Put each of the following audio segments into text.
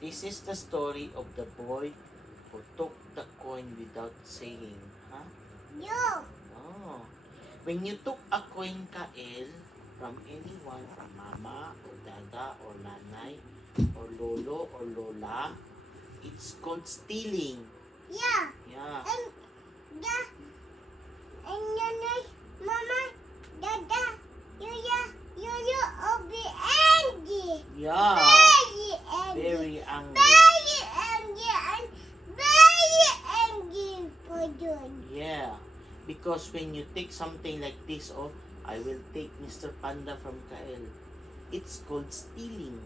This is the story of the boy who took the coin without saying. Huh? No. Oh. When you took a coin, Kael, from anyone, from mama, or dada, or nanay, or lolo, or lola, it's called stealing. Yeah. Yeah. And nanay, mama, dada, you be angry. Yeah. Very angry. Very angry. Very angry and very angry for doing. Yeah. Because when you take something like this, oh, I will take Mr. Panda from Kael. It's called stealing.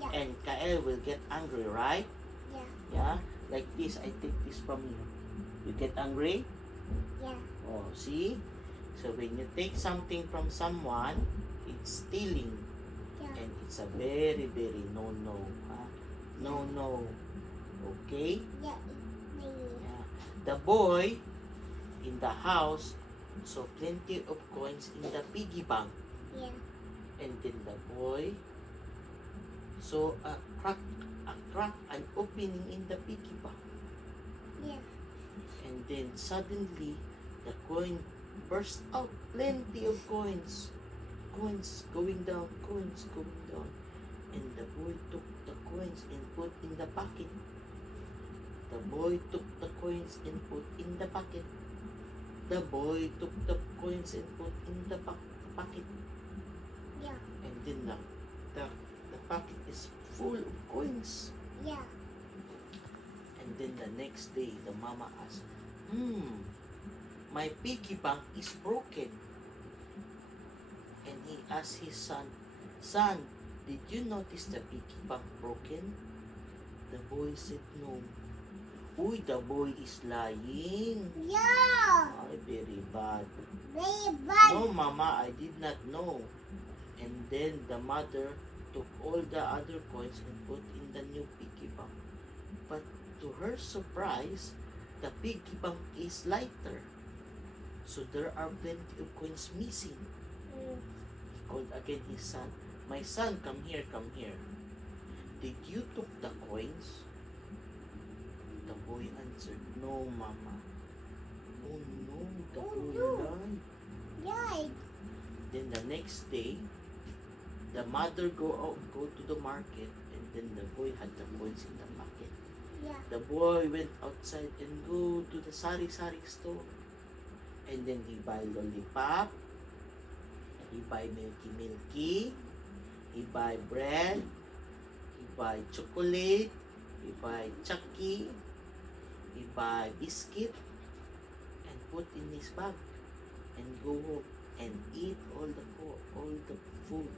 Yeah. And Kael will get angry, right? Yeah. Yeah. Like this, I take this from you. You get angry? Yeah. Oh, see? So when you take something from someone, it's stealing. Yeah. And it's a very, very no-no. Huh? No-no. Okay? Yeah. Yeah. The boy in the house saw plenty of coins in the piggy bank. Yeah. And then the boy saw a crack, an opening in the piggy bank. Yeah. And then suddenly, the coin burst out. Plenty of coins. Coins going down, coins going down. And the boy took the coins and put in the pocket. The boy took the coins and put in the pocket. The boy took the coins and put in the pocket. Yeah. And then the pocket is full of coins. Yeah. And then the next day, the mama asked, my piggy bank is broken. And he asked his son, son, did you notice the piggy bank broken? The boy said no. Uy, the boy is lying. Yeah. Ay, very bad. Very bad. No, mama, I did not know. And then the mother took all the other coins and put in the new piggy bank. But to her surprise, the piggy bank is lighter. So there are plenty of coins missing. Mm. He called again his son. My son, come here, come here. Did you took the coins? The boy answered, no, mama. Oh no, the Oh, boy no. lied. Yeah. Then the next day, the mother go to the market, and then the boy had the coins in the pocket. Yeah. The boy went outside and go to the sari-sari store. And then he buy lollipop, he buy milky, he buy bread, he buy chocolate, he buy chucky, he buy biscuit, and put in his bag, and go home and eat all the food.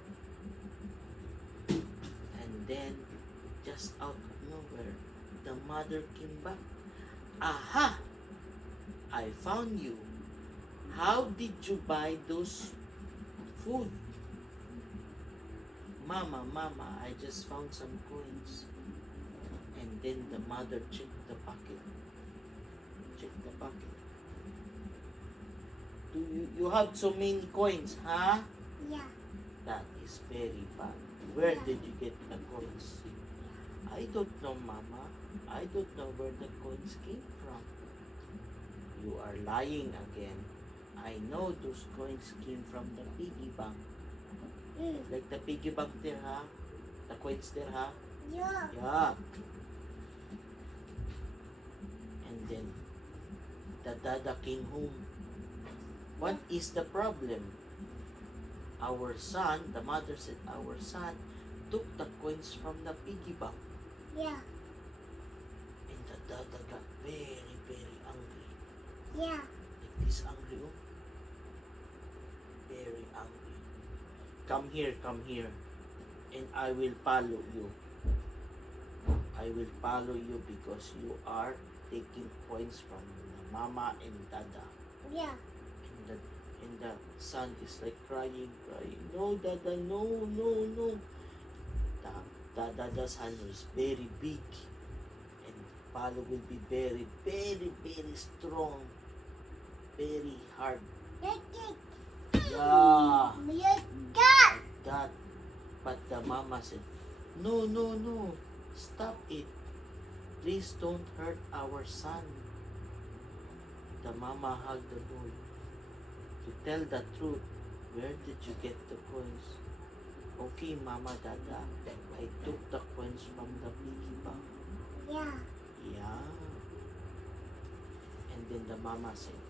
And then, just out of nowhere, the mother came back. Aha! I found you. How did you buy those food? Mama, I just found some coins. And then the mother checked the pocket. You have so many coins, huh? Yeah. That is very bad. Where did you get the coins? I don't know, Mama. I don't know where the coins came from. You are lying again. I know those coins came from the piggy bank. Mm. Like the piggy bank there, huh? The coins there, huh? Yeah. Yeah. And then the dada came home. What is the problem? Our son, the mother said, our son took the coins from the piggy bank. Yeah. And the dada got very, very angry. Yeah. Like this angry, oh. Very angry. Come here. And I will follow you. I will follow you because you are taking coins from mama and dada. Yeah. And the son is like crying. No, dada, no. The dada's hand is very big. And palo will be very, very, very strong. Very hard. Yeah. Yeah. That. But the mama said, no. Stop it. Please don't hurt our son. The mama hugged the boy. To tell the truth, where did you get the coins? Okay, Mama, Dada, I took the coins from the piggy bank. Yeah. Yeah. And then the mama said,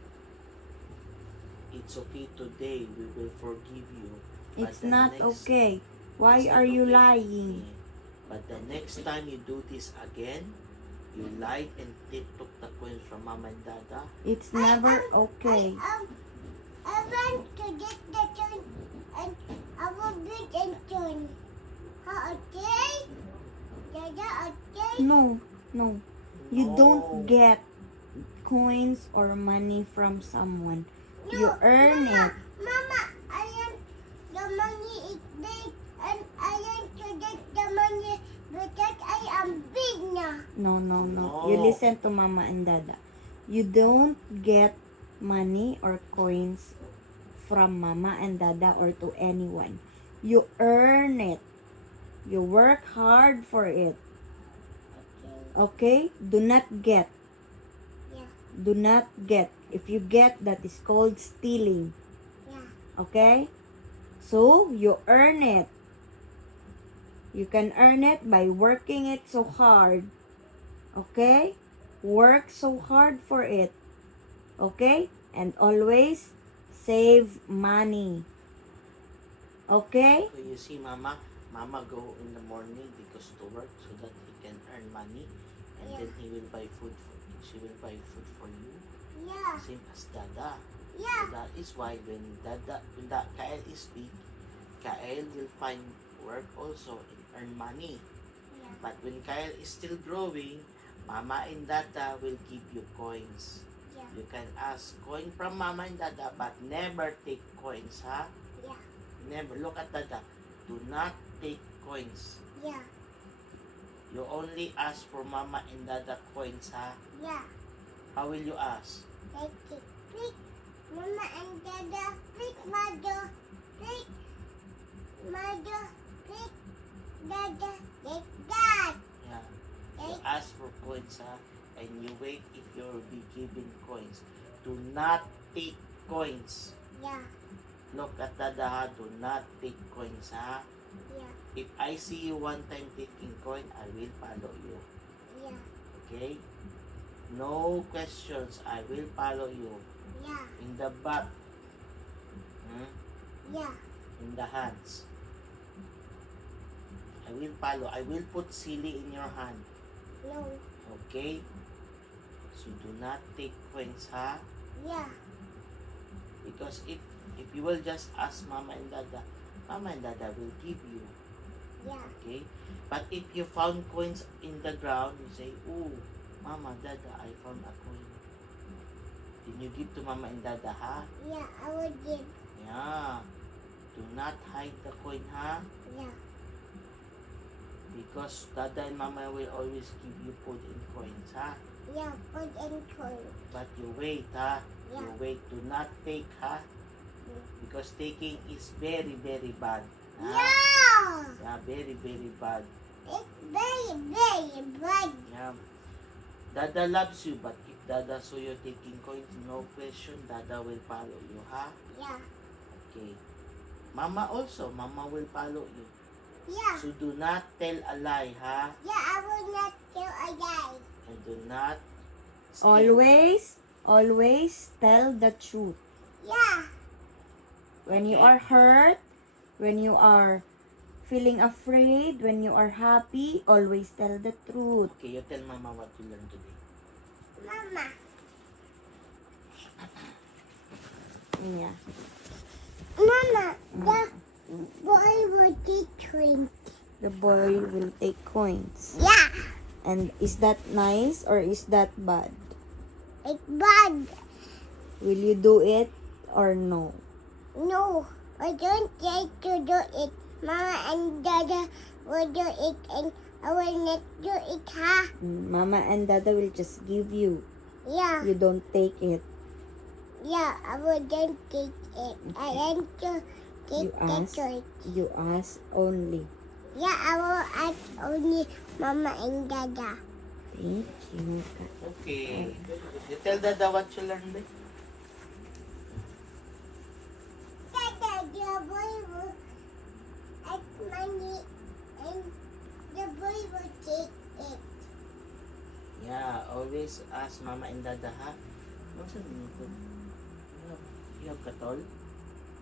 it's okay today, we will forgive you. But It's the not next- okay. Why it's not are you okay. lying? Yeah. But the next time you do this again, you lied and took the coins from Mama and Dada. It's never okay. I want to get the turn and I will be the turn. How okay? Dada, okay? No, no. You No. don't get coins or money from someone. You earn Mama, it. Mama, I want the money is big and I want to get the money because I am big now. No, no, no. No. You listen to Mama and Dada. You don't get money or coins from Mama and Dada or to anyone. You earn it. You work hard for it. Okay. Okay? Do not get. Yeah. Do not get. If you get, that is called stealing. Yeah. Okay? So, you earn it. You can earn it by working it so hard. Okay? Work so hard for it. Okay? And always save money. Okay? So you see, Mama go in the morning because to work so that he can earn money, and Yeah. then he will buy food for she will buy food for you. Yeah. Same as Dada. Yeah. So that is why when Kyle is big, Kyle will find work also and earn money. Yeah. But when Kyle is still growing, Mama and Dada will give you coins. Yeah. You can ask coin from Mama and Dada, but never take coins, ha? Yeah. Never. Look at Dada. Do not take coins. Yeah. You only ask for Mama and Dada coins, ha? Yeah. How will you ask? Take it. Click. Mama and Dada. Click, Mother. Click. Mother. Click. Dada. Take that. Yeah. You Take. ask for coins, ha? And you wait if you'll be given coins. Do not take coins. Yeah. Look at Dada, ha? Do not take coins, ha? Yeah. If I see you one time taking coin, I will follow you. Yeah. Okay? No questions. I will follow you. Yeah. In the back. Yeah. In the hands. I will follow. I will put silly in your hand. No. Okay? So do not take coins, ha? Yeah. Because if you will just ask Mama and Dada, Mama and Dada will give you. Yeah. Okay? But if you found coins in the ground, you say, "Oh, Mama, Dada, I found a coin." Then you give to Mama and Dada, ha? Yeah. I will give. Yeah. Do not hide the coin, ha? Yeah. Because Dada and Mama will always give you food and coins, ha? Yeah. Put in coin. But you wait, ha? You Yeah. wait. Do not take, ha? Because taking is very, very bad. Ha? Yeah. Yeah, very, very bad. It's very, very bad. Yeah. Dada loves you, but if Dada saw you taking coins, no question, Dada will follow you, ha? Yeah. Okay. Mama also, Mama will follow you. Yeah. So do not tell a lie, ha? Yeah. I will not tell a lie. And do not steal. Always tell the truth. Yeah. When you Okay. are hurt, when you are feeling afraid, when you are happy, always tell the truth. Okay, you tell Mama what you learned today. Mama. Yeah. Mama. The boy will take drink. The boy will take coins. Yeah. And is that nice or is that bad? It's bad. Will you do it or no? No. I don't like to do it. Mama and Dada will do it and I will not do it, ha? Mama and Dada will just give you. Yeah. You don't take it. Yeah. I will don't take it. I want to You take the ask. toy. You ask only. Yeah, I will ask only Mama and Dada. Thank you. Okay. You tell Dada what you learned, babe. Dada, the boy will ask money and the boy will take it. Yeah, always ask Mama and Dada, ha? What's the meaning of it? You have katol?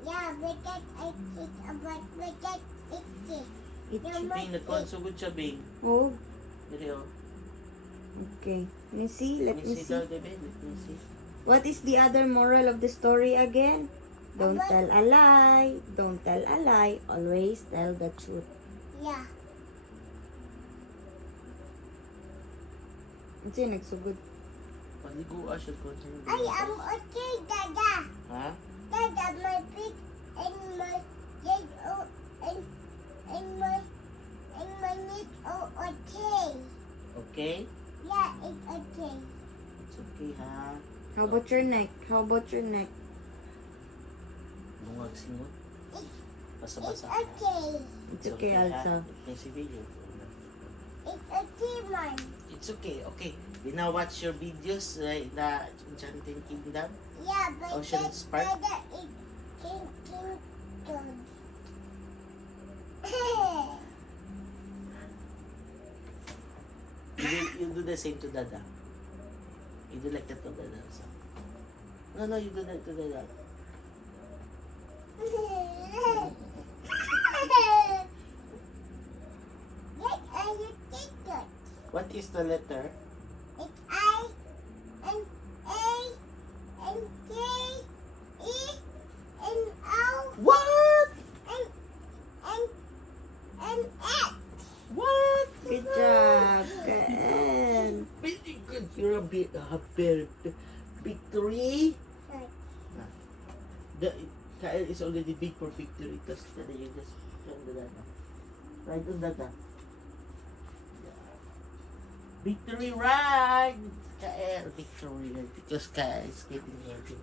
Yeah, because I think about because it's it. It's Bing, nagkuhan so good siya, Bing. oh, Dili, oh. okay. Let me see. Let me see. daw, babe. Let me see. What is the other moral of the story again? Don't tell a lie. Don't tell a lie. Always tell the truth. Yeah. Ano siya nagsugod? Paliguan siya ko. I am okay, Dada. Ha? Dada, my big and my leg and my neck are okay. Okay? Yeah, it's okay. It's okay, ha? How about your neck? How about your neck? Lungag singot. It's Basa-basa. okay. It's okay, Elsa. May si video. It's okay, man. It's okay, okay. You now watch your videos in the Enchanted Kingdom. Yeah, but Ocean that Spark? Dada is thinking good. You do the same to Dada. You do like that to Dada also. No, you do that to Dada. What are you thinking? What is the letter? It's I and A and K E and O What? and X. What? Good job, Kael. Very good. You're a big, very victory. Right. The Kael is already big for victory because then you just turn the Dada. Right on Dada. Victory ride! Kael, victory ride because Kael is getting heavy.